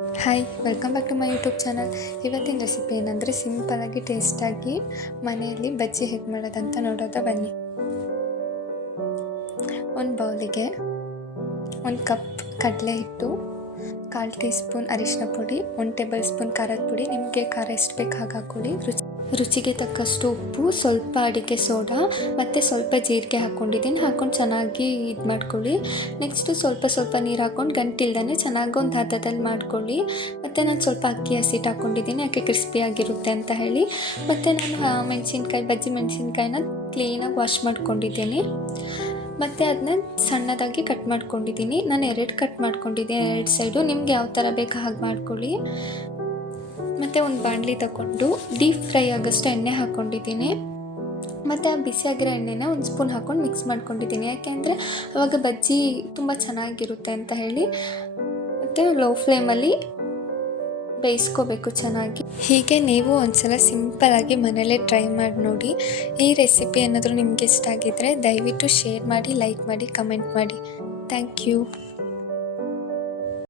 Hi, welcome back to my YouTube channel. ಇವತ್ತಿನ recipe ಏನಂದರೆ ಸಿಂಪಲಾಗಿ ಟೇಸ್ಟಾಗಿ ಮನೆಯಲ್ಲಿ ಬಜ್ಜಿ ಹೇಗೆ ಮಾಡೋದಂತ ನೋಡೋದ ಬನ್ನಿ. ಒಂದು ಬೌಲಿಗೆ 1 ಕಪ್ ಕಡಲೆ ಹಿಟ್ಟು, 1/4 ಟೀ ಸ್ಪೂನ್ ಅರಿಶಿನ ಪುಡಿ, 1 ಟೇಬಲ್ ಸ್ಪೂನ್ ಖಾರದ ಪುಡಿ, ನಿಮಗೆ ಖಾರ ಎಷ್ಟು ಬೇಕು ಹಾಗೆ ಹಾಕ್ಕೊಳ್ಳಿ. ರುಚಿಗೆ ತಕ್ಕಷ್ಟು ಉಪ್ಪು, ಸ್ವಲ್ಪ ಅಡಿಕೆ ಸೋಡಾ ಮತ್ತು ಸ್ವಲ್ಪ ಜೀರಿಗೆ ಹಾಕ್ಕೊಂಡು ಚೆನ್ನಾಗಿ ಇದು ಮಾಡ್ಕೊಳ್ಳಿ. ನೆಕ್ಸ್ಟು ಸ್ವಲ್ಪ ನೀರು ಹಾಕ್ಕೊಂಡು ಗಂಟಿಲ್ದೇ ಚೆನ್ನಾಗಿ ಒಂದು ಹದದಲ್ಲಿ ಮಾಡ್ಕೊಳ್ಳಿ. ಮತ್ತು ನಾನು ಸ್ವಲ್ಪ ಅಕ್ಕಿ ಹಸಿಟ್ಟು ಹಾಕ್ಕೊಂಡಿದ್ದೀನಿ, ಯಾಕೆ ಕ್ರಿಸ್ಪಿಯಾಗಿರುತ್ತೆ ಅಂತ ಹೇಳಿ. ಮತ್ತು ನಾನು ಬಜ್ಜಿ ಮೆಣಸಿನ್ಕಾಯಿನ ಕ್ಲೀನಾಗಿ ವಾಶ್ ಮಾಡ್ಕೊಂಡಿದ್ದೀನಿ. ಮತ್ತು ಅದನ್ನ ಸಣ್ಣದಾಗಿ ಕಟ್ ಮಾಡ್ಕೊಂಡಿದ್ದೀನಿ. ನಾನು 2 ಕಟ್ ಮಾಡ್ಕೊಂಡಿದ್ದೀನಿ, 2 ಸೈಡು. ನಿಮ್ಗೆ ಯಾವ ಥರ ಬೇಕು ಹಾಗೆ ಮಾಡ್ಕೊಳ್ಳಿ. ಮತ್ತು ಒಂದು ಬಾಣಲಿ ತಗೊಂಡು ಡೀಪ್ ಫ್ರೈ ಆಗೋಷ್ಟು ಎಣ್ಣೆ ಹಾಕ್ಕೊಂಡಿದ್ದೀನಿ. ಮತ್ತು ಆ ಬಿಸಿಯಾಗಿರೋ ಎಣ್ಣೆನ 1 ಸ್ಪೂನ್ ಹಾಕ್ಕೊಂಡು ಮಿಕ್ಸ್ ಮಾಡ್ಕೊಂಡಿದ್ದೀನಿ, ಯಾಕೆಂದರೆ ಆವಾಗ ಬಜ್ಜಿ ತುಂಬ ಚೆನ್ನಾಗಿರುತ್ತೆ ಅಂತ ಹೇಳಿ. ಮತ್ತು ಲೋ ಫ್ಲೇಮಲ್ಲಿ ಬೇಯಿಸ್ಕೋಬೇಕು ಚೆನ್ನಾಗಿ. ಹೀಗೆ ನೀವು ಒಂದ್ಸಲ ಸಿಂಪಲಾಗಿ ಮನೇಲೇ ಟ್ರೈ ಮಾಡಿ ನೋಡಿ. ಈ ರೆಸಿಪಿ ಏನಾದರೂ ನಿಮ್ಗೆ ಇಷ್ಟ ಆಗಿದ್ದರೆ ದಯವಿಟ್ಟು ಶೇರ್ ಮಾಡಿ, ಲೈಕ್ ಮಾಡಿ, ಕಮೆಂಟ್ ಮಾಡಿ. Thank you.